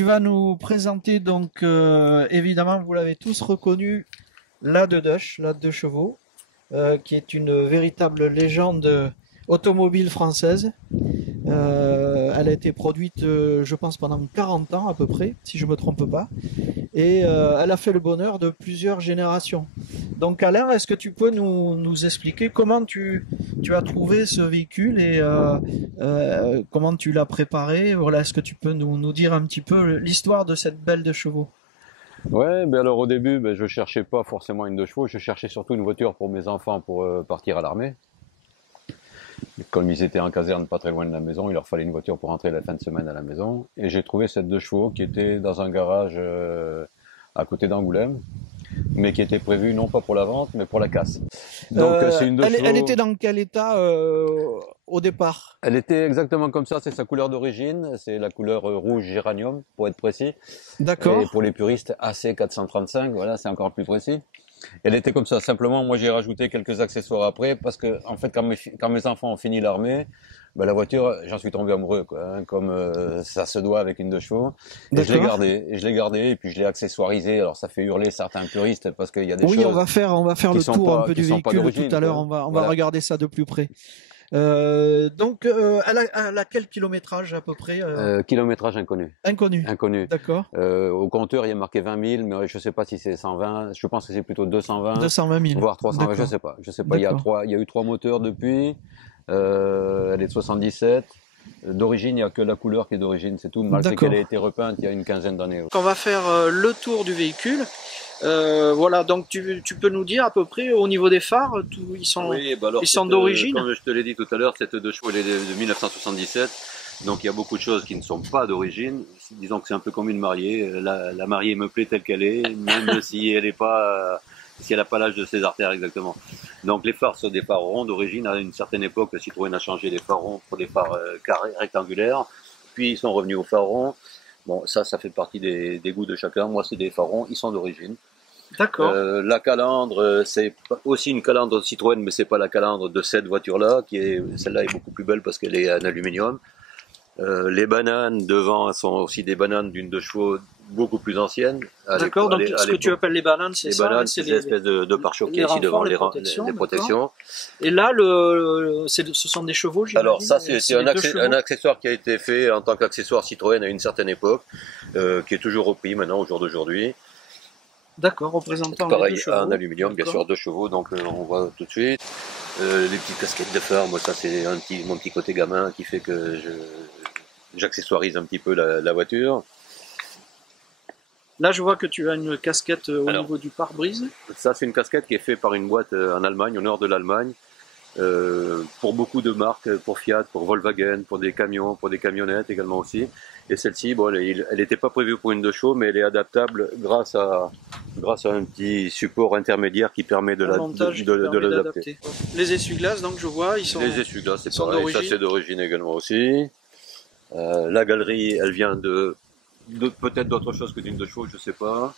tu vas nous présenter donc évidemment vous l'avez tous reconnu la Dedoche, la 2 chevaux, qui est une véritable légende automobile française. Elle a été produite, je pense, pendant 40 ans à peu près, si je me trompe pas, et elle a fait le bonheur de plusieurs générations. Donc Alain, est-ce que tu peux nous expliquer comment tu as trouvé ce véhicule et comment tu l'as préparé? Voilà, est-ce que tu peux nous dire un petit peu l'histoire de cette belle 2 chevaux? Ouais, ben alors au début, ben, je cherchais pas forcément une 2 chevaux, je cherchais surtout une voiture pour mes enfants pour partir à l'armée. Comme ils étaient en caserne pas très loin de la maison, il leur fallait une voiture pour rentrer la fin de semaine à la maison. Et j'ai trouvé cette 2 chevaux qui était dans un garage à côté d'Angoulême, mais qui était prévue non pas pour la vente, mais pour la casse. Donc c'est une 2 Elle chevaux. était dans quel état au départ? Elle était exactement comme ça, c'est sa couleur d'origine, c'est la couleur rouge géranium pour être précis. Et D'accord. pour les puristes, AC 435, voilà, c'est encore plus précis. Elle était comme ça. Simplement, moi, j'ai rajouté quelques accessoires après parce que, en fait, quand mes enfants ont fini l'armée, ben, la voiture, j'en suis tombé amoureux, quoi, hein, comme ça se doit avec une 2 chevaux. Et je l'ai D'accord. gardée. Et je l'ai gardée. Et puis je l'ai accessoirisée. Alors, ça fait hurler certains puristes parce qu'il y a des Oui, choses on va faire le tour un peu qui du sont pas véhicule tout d'origine, à l'heure. quoi. On va Voilà. regarder ça de plus près. Elle a quel kilométrage à peu près Kilométrage inconnu. inconnu. Inconnu. D'accord. Au compteur, il y a marqué 20 000, mais je sais pas si c'est 120. Je pense que c'est plutôt 220, 220 000. voire 320. Je D'accord. sais pas. Je sais pas. D'accord. Il y a eu 3 moteurs depuis. Elle est de 77. D'origine, il n'y a que la couleur qui est d'origine, c'est tout, malgré qu'elle D'accord. ait été repeinte il y a une quinzaine d'années. On va faire le tour du véhicule. Voilà, donc tu peux nous dire à peu près au niveau des phares, Oui, bah alors, ils sont d'origine? comme je te l'ai dit tout à l'heure, cette 2 chevaux elle est de 1977, donc il y a beaucoup de choses qui ne sont pas d'origine. Disons que c'est un peu comme une mariée. La mariée me plaît telle qu'elle est, même si elle n'est pas, si elle n'a pas l'âge de ses artères exactement. Donc les phares sont des phares ronds d'origine. À une certaine époque, Citroën a changé les phares ronds pour des phares carrés, rectangulaires. Puis ils sont revenus aux phares ronds. Bon, ça fait partie des goûts de chacun. Moi, c'est des phares ronds, ils sont d'origine. D'accord. La calandre, c'est aussi une calandre Citroën, mais c'est pas la calandre de cette voiture-là, celle-là est beaucoup plus belle parce qu'elle est en aluminium. Les bananes devant sont aussi des bananes d'une 2 chevaux beaucoup plus anciennes. D'accord, donc ce que tu appelles les bananes, c'est Les ça, hein, bananes, c'est c'est des espèces de pare-choqués les ici devant renforts, les les protections, protections. Et là, ce sont des chevaux, Alors j'imagine. ça, c'est les 2 chevaux. un accessoire qui a été fait en tant qu'accessoire Citroën à une certaine époque, qui est toujours repris maintenant au jour d'aujourd'hui. D'accord, représentant les 2 Pareil, chevaux. en aluminium, bien sûr, 2 chevaux, donc on voit tout de suite. Les petites casquettes de phare, moi ça c'est mon petit côté gamin qui fait que j'accessoirise un petit peu la voiture. Là, je vois que tu as une casquette au Alors, niveau du pare-brise. ça c'est une casquette qui est faite par une boîte en Allemagne, au nord de l'Allemagne, pour beaucoup de marques, pour Fiat, pour Volkswagen, pour des camions, pour des camionnettes également aussi. Et celle-ci, bon, elle n'était pas prévue pour une 2 chevaux, mais elle est adaptable grâce à un petit support intermédiaire qui permet de l'adapter. Les essuie-glaces, donc je vois, Les essuie-glaces, c'est sont pareil, ça d'origine. c'est d'origine également aussi. La galerie, elle vient de peut-être d'autre chose que d'une 2 chevaux, je sais pas.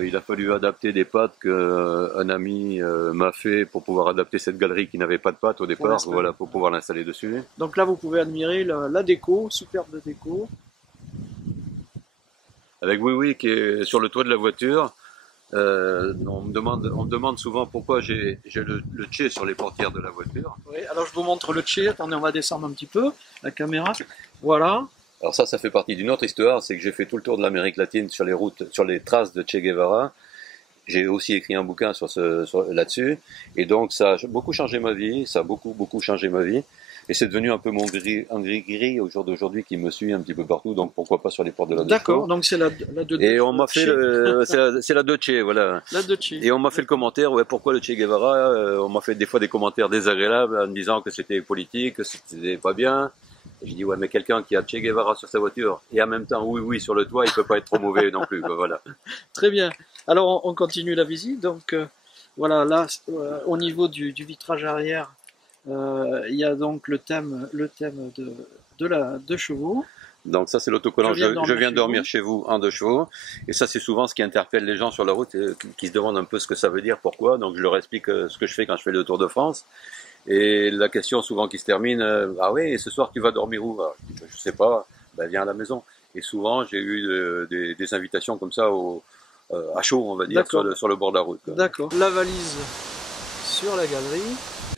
Il a fallu adapter des pattes qu'un ami m'a fait pour pouvoir adapter cette galerie qui n'avait pas de pattes au départ, voilà, pour pouvoir l'installer dessus. Donc là, vous pouvez admirer la déco, superbe déco. Avec oui qui est sur le toit de la voiture. On me demande souvent pourquoi j'ai le tché sur les portières de la voiture. Oui, alors je vous montre le tché. Attendez, on va descendre un petit peu la caméra. Voilà. Alors ça fait partie d'une autre histoire, c'est que j'ai fait tout le tour de l'Amérique latine sur les routes, sur les traces de Che Guevara. J'ai aussi écrit un bouquin là-dessus, et donc ça a beaucoup changé ma vie, ça a beaucoup changé ma vie, et c'est devenu un peu mon gris au jour d'aujourd'hui qui me suit un petit peu partout, donc pourquoi pas sur les portes de la Deutsche. D'accord, donc c'est la de Et on m'a fait c'est la Deutsche, voilà. La Deutsche. Et on m'a fait le commentaire, ouais, pourquoi le Che Guevara, on m'a fait des fois des commentaires désagréables en me disant que c'était politique, que c'était pas bien. J'ai dit, ouais, mais quelqu'un qui a Che Guevara sur sa voiture et en même temps, oui, sur le toit, il peut pas être trop mauvais non plus. Voilà. Très bien. Alors, on continue la visite. Donc, voilà, là, au niveau du vitrage arrière, il y a donc le thème de la 2 chevaux. Donc ça, c'est l'autocollant. Je viens dormir chez chez vous en 2 chevaux. Et ça, c'est souvent ce qui interpelle les gens sur la route, qui se demandent un peu ce que ça veut dire, pourquoi. Donc je leur explique ce que je fais quand je fais le Tour de France. Et la question souvent qui se termine, ah oui, et ce soir tu vas dormir où? Je sais pas, ben viens à la maison. Et souvent, j'ai eu des invitations comme ça à chaud, on va dire, sur le bord de la route. D'accord. La valise sur la galerie.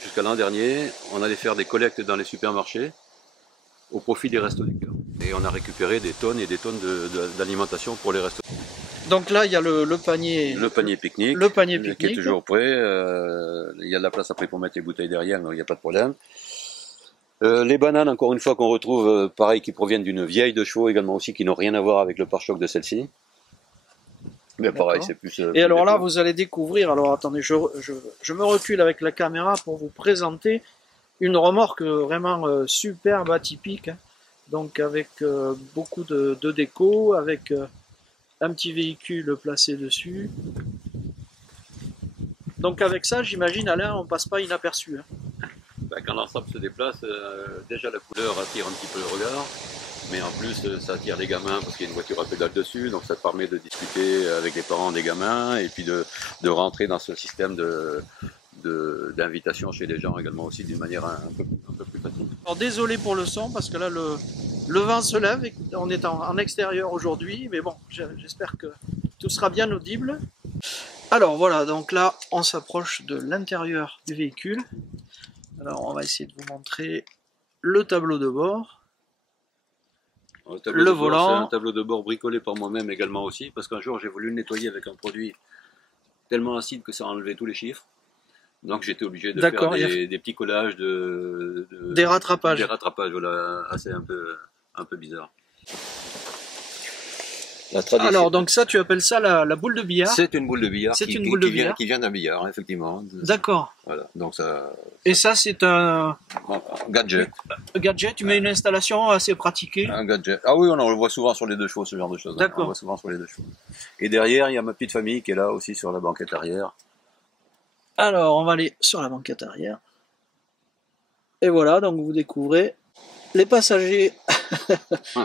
Jusqu'à l'an dernier, on allait faire des collectes dans les supermarchés au profit des Restos du Cœur. Et on a récupéré des tonnes et des tonnes d'alimentation pour les restos. Donc là, il y a le panier. Le panier pique-nique. Le panier pique-nique. Qui est toujours prêt. Il y a de la place après pour mettre les bouteilles derrière, donc il n'y a pas de problème. Les bananes, encore une fois, qu'on retrouve, pareil, qui proviennent d'une vieille de chevaux également aussi, qui n'ont rien à voir avec le pare-choc de celle-ci. Mais pareil, c'est plus... Et alors là, vous allez découvrir, alors attendez, je me recule avec la caméra pour vous présenter une remorque vraiment superbe, atypique, hein. Donc avec beaucoup de déco, avec un petit véhicule placé dessus. Donc avec ça, j'imagine, Alain, on passe pas inaperçu, hein. Quand l'ensemble se déplace, déjà la couleur attire un petit peu le regard, mais en plus ça attire les gamins parce qu'il y a une voiture à pédale dessus, donc ça te permet de discuter avec les parents des gamins et puis de rentrer dans ce système d'invitation chez les gens également aussi d'une manière un peu plus facile. Alors désolé pour le son parce que là le vent se lève et on est en extérieur aujourd'hui, mais bon, j'espère que tout sera bien audible. Alors voilà, donc là on s'approche de l'intérieur du véhicule. Alors on va essayer de vous montrer le tableau de bord. Le volant. C'est un tableau de bord bricolé par moi-même également aussi, parce qu'un jour j'ai voulu le nettoyer avec un produit tellement acide que ça a enlevé tous les chiffres. Donc j'étais obligé de faire des petits collages, des rattrapages. Des rattrapages, voilà, assez un peu bizarre. Alors donc ça, tu appelles ça la boule de billard? C'est une boule de billard qui vient d'un billard, effectivement. D'accord. Voilà, donc ça... Et ça, c'est un gadget. Gadget, tu mets une installation assez pratiquée. Un gadget. Ah oui, on le voit souvent sur les deux chevaux, ce genre de choses. D'accord. On le voit souvent sur les deux chevaux. Et derrière, il y a ma petite famille qui est là aussi sur la banquette arrière. Alors, on va aller sur la banquette arrière. Et voilà, donc vous découvrez les passagers,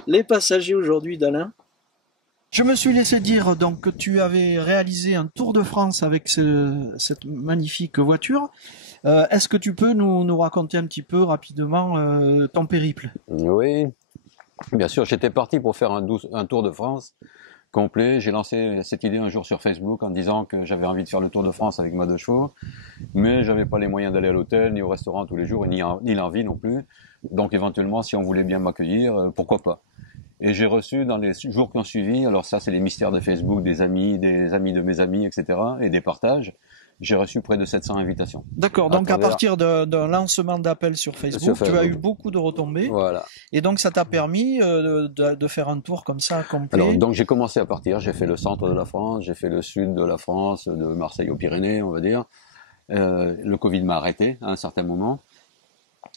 les passagers aujourd'hui d'Alain. Je me suis laissé dire donc que tu avais réalisé un tour de France avec cette magnifique voiture. Est-ce que tu peux nous raconter un petit peu rapidement ton périple? Oui, bien sûr. J'étais parti pour faire un tour de France complet. J'ai lancé cette idée un jour sur Facebook en disant que j'avais envie de faire le tour de France avec ma 2 chevaux, mais j'avais pas les moyens d'aller à l'hôtel, ni au restaurant tous les jours, et ni l'envie non plus. Donc éventuellement, si on voulait bien m'accueillir, pourquoi pas. Et j'ai reçu dans les jours qui ont suivi, alors ça c'est les mystères de Facebook, des amis de mes amis, etc., et des partages, j'ai reçu près de 700 invitations. D'accord, donc à partir d'un lancement d'appel sur Facebook, tu as eu beaucoup de retombées. Voilà. Et donc ça t'a permis de faire un tour comme ça complet. Alors donc j'ai commencé à partir, j'ai fait le centre de la France, j'ai fait le sud de la France, de Marseille aux Pyrénées, on va dire. Le Covid m'a arrêté à un certain moment.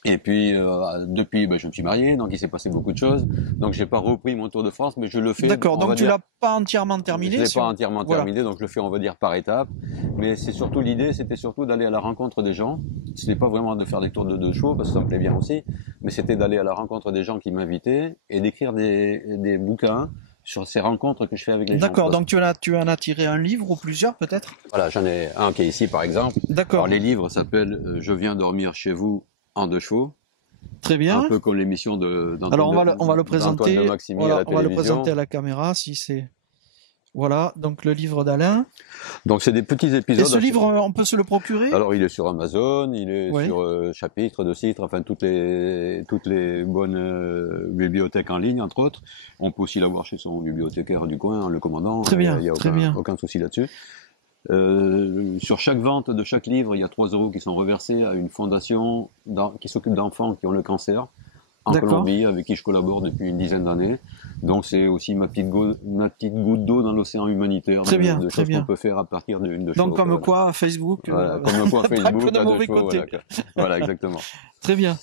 Et puis depuis, je me suis marié, donc il s'est passé beaucoup de choses. Donc j'ai pas repris mon tour de France, mais je le fais. D'accord, donc tu l'as pas entièrement terminé. Je l'ai pas entièrement terminé, donc je le fais, on va dire, par étapes. Mais c'est surtout l'idée, c'était surtout d'aller à la rencontre des gens. Ce n'est pas vraiment de faire des tours de 2 chevaux, parce que ça me plaît bien aussi, mais c'était d'aller à la rencontre des gens qui m'invitaient et d'écrire des bouquins sur ces rencontres que je fais avec les gens. D'accord, donc tu en as tiré un livre ou plusieurs peut-être? Voilà, j'en ai un qui est ici par exemple. D'accord. Alors les livres s'appellent Je viens dormir chez vous en 2 chevaux. Très bien. Un peu comme l'émission d'Antoine. Alors on va le présenter. Voilà, on va le présenter à la caméra si c'est. Voilà, donc le livre d'Alain. Donc c'est des petits épisodes. Et ce livre, on peut se le procurer? Alors il est sur Amazon, il est sur Chapitre, De Citre, enfin toutes les bonnes bibliothèques en ligne entre autres. On peut aussi l'avoir chez son bibliothécaire du coin, le commandant. Très bien, il n'y a aucun souci là-dessus. Sur chaque vente de chaque livre, il y a 3 € qui sont reversés à une fondation qui s'occupe d'enfants qui ont le cancer en Colombie, avec qui je collabore depuis une dizaine d'années. Donc c'est aussi ma petite goutte d'eau dans l'océan humanitaire de choses qu'on peut faire à partir d'une de chevaux. Donc comme quoi Facebook, comme quoi Facebook, pas de mauvais côté. Voilà, exactement. Très bien.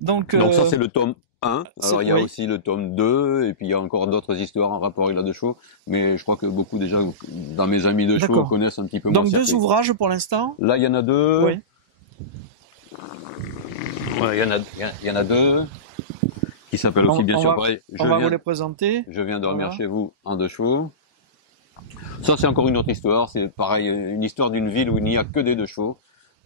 Donc ça c'est le tome 1. Alors il y a aussi le tome 2, et puis il y a encore d'autres histoires en rapport avec la 2 chevaux, mais je crois que beaucoup déjà dans mes amis de chevaux connaissent un petit peu moins. Donc 2 ouvrages pour l'instant? Là il y en a 2. Oui. Ouais, il y en a 2 qui s'appellent aussi bien sûr pareil. On va vous les présenter. Je viens dormir chez vous en 2 chevaux. Ça c'est encore une autre histoire, c'est pareil, une histoire d'une ville où il n'y a que des 2 chevaux.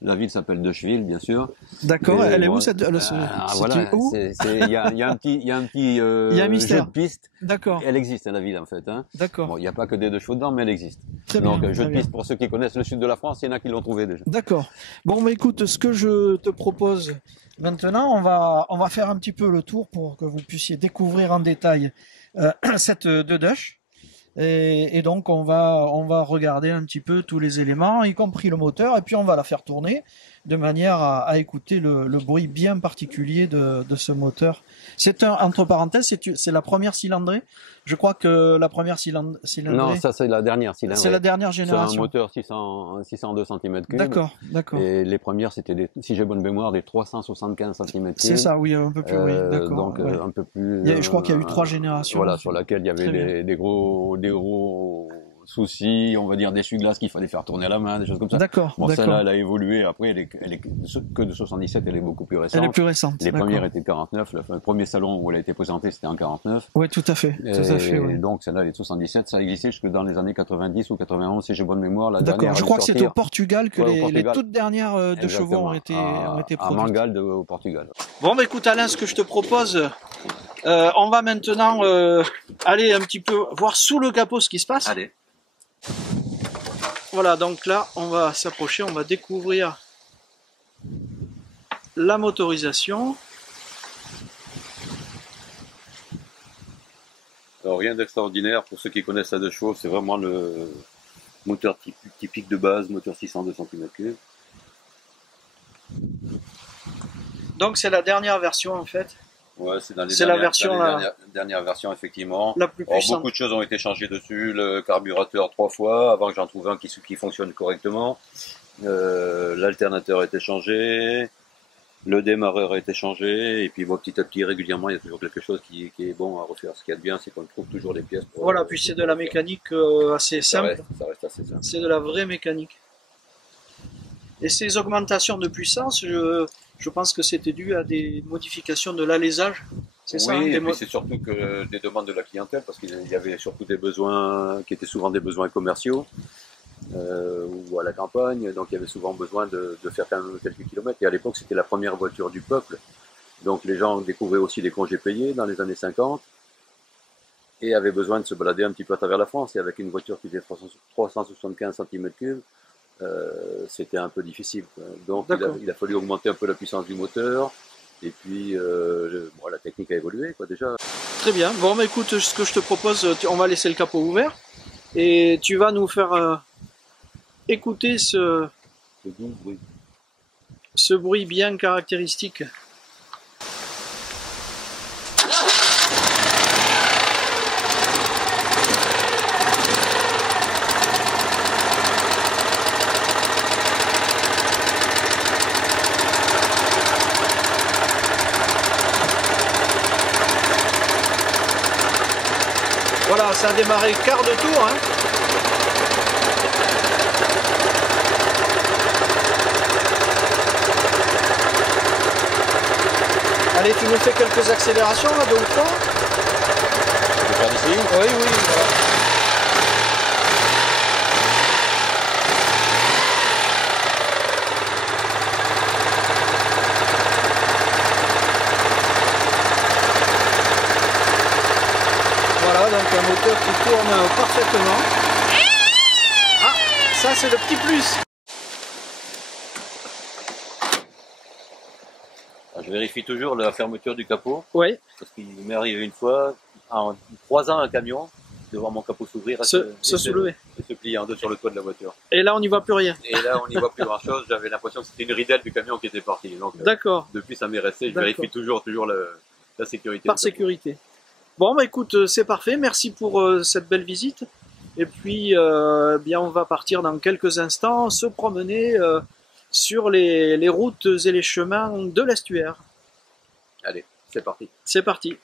La ville s'appelle Decheville, bien sûr. D'accord. Et Elle est où moi, cette voilà, où il y a un petit, Il y a un jeu mystère. de piste. D'accord. Elle existe, la ville, en fait. Hein. D'accord. Bon, il n'y a pas que des deux chevaux dedans, mais elle existe. Très Donc, bien. jeu Très de bien. piste, pour ceux qui connaissent le sud de la France, il y en a qui l'ont trouvé déjà. D'accord. Bon, bah, écoute, ce que je te propose maintenant, on va faire un petit peu le tour pour que vous puissiez découvrir en détail cette Dedush. Et donc on va regarder un petit peu tous les éléments, y compris le moteur, et puis on va la faire tourner de manière à écouter le bruit bien particulier de ce moteur. C'est entre parenthèses, c'est la première cylindrée. Je crois que la première Non, cylindrée, ça c'est la dernière cylindrée. c'est la dernière C'est un génération. moteur 602 cm3. D'accord, d'accord. Et les premières, c'était, si j'ai bonne mémoire, des 375 cm3. C'est ça, oui, un peu plus, oui, d'accord. Donc Ouais. un peu plus. Je crois qu'il y a eu 3 générations. Voilà, sur laquelle il y Très avait des gros soucis, on va dire d'essuie-glace qu'il fallait faire tourner à la main, des choses comme ça. D'accord, Bon, d'accord. celle-là, elle a évolué. Après, elle est que de 77, elle est beaucoup plus récente. Elle est plus récente. Les d'accord. premières étaient de 49. Le premier salon où elle a été présentée, c'était en 49. Oui, tout à fait. Tout à fait, oui. Donc, celle-là, elle est de 77. Ça a existé jusque dans les années 90 ou 91, si j'ai bonne mémoire. La D'accord. dernière. Je crois que c'était au Portugal que Ouais, les toutes dernières de chevaux ont été produites. À Mangalde, au Portugal. Bon, bah écoute Alain, ce que je te propose, on va maintenant aller un petit peu voir sous le capot ce qui se passe. Allez. Voilà, donc là, on va s'approcher, on va découvrir la motorisation. Alors, rien d'extraordinaire pour ceux qui connaissent la 2 chevaux, c'est vraiment le moteur typique de base, moteur 602 cm3. Donc c'est la dernière version en fait, Ouais, c'est dans les C'est la version, dernières versions, effectivement. la plus Alors, puissante. beaucoup de choses ont été changées dessus. Le carburateur 3 fois, avant que j'en trouve un qui fonctionne correctement. L'alternateur a été changé. Le démarreur a été changé. Et puis, bon, petit à petit, régulièrement, il y a toujours quelque chose qui est bon à refaire. Ce qu'il y a de bien, c'est qu'on trouve toujours les pièces. Voilà, puis c'est de la mécanique assez simple. Ça reste assez simple. C'est de la vraie mécanique. Et ces augmentations de puissance, je pense que c'était dû à des modifications de l'alésage. C'est ça, Oui, hein, et puis c'est surtout que des demandes de la clientèle, parce qu'il y avait surtout des besoins qui étaient souvent des besoins commerciaux ou à la campagne, donc il y avait souvent besoin de faire quand même quelques kilomètres. Et à l'époque, c'était la première voiture du peuple, donc les gens découvraient aussi des congés payés dans les années 50 et avaient besoin de se balader un petit peu à travers la France. Et avec une voiture qui faisait 375 cm3, c'était un peu difficile. Donc il a fallu augmenter un peu la puissance du moteur. Et puis bon, la technique a évolué déjà. Très bien. Bon, bah, écoute, ce que je te propose, on va laisser le capot ouvert et tu vas nous faire écouter ce bruit bien caractéristique. Voilà, ça a démarré quart de tour. Hein. Allez, tu nous fais quelques accélérations, là, 2 ou 3. Je vais faire d'ici. Oui, oui. Voilà, donc un moteur qui tourne parfaitement. Ah, ça c'est le petit plus. Je vérifie toujours la fermeture du capot. Oui. Parce qu'il m'est arrivé une fois, en croisant un camion, de voir mon capot s'ouvrir, Se soulever. Et se plier en deux sur le toit de la voiture. Et là on n'y voit plus rien. Et là on n'y voit plus grand chose, j'avais l'impression que c'était une ridelle du camion qui était partie. Donc D'accord. depuis ça m'est resté, je vérifie toujours la sécurité. Par sécurité. Bon bah écoute, c'est parfait, merci pour cette belle visite. Et puis bien on va partir dans quelques instants se promener sur les routes et les chemins de l'estuaire. Allez, c'est parti. C'est parti.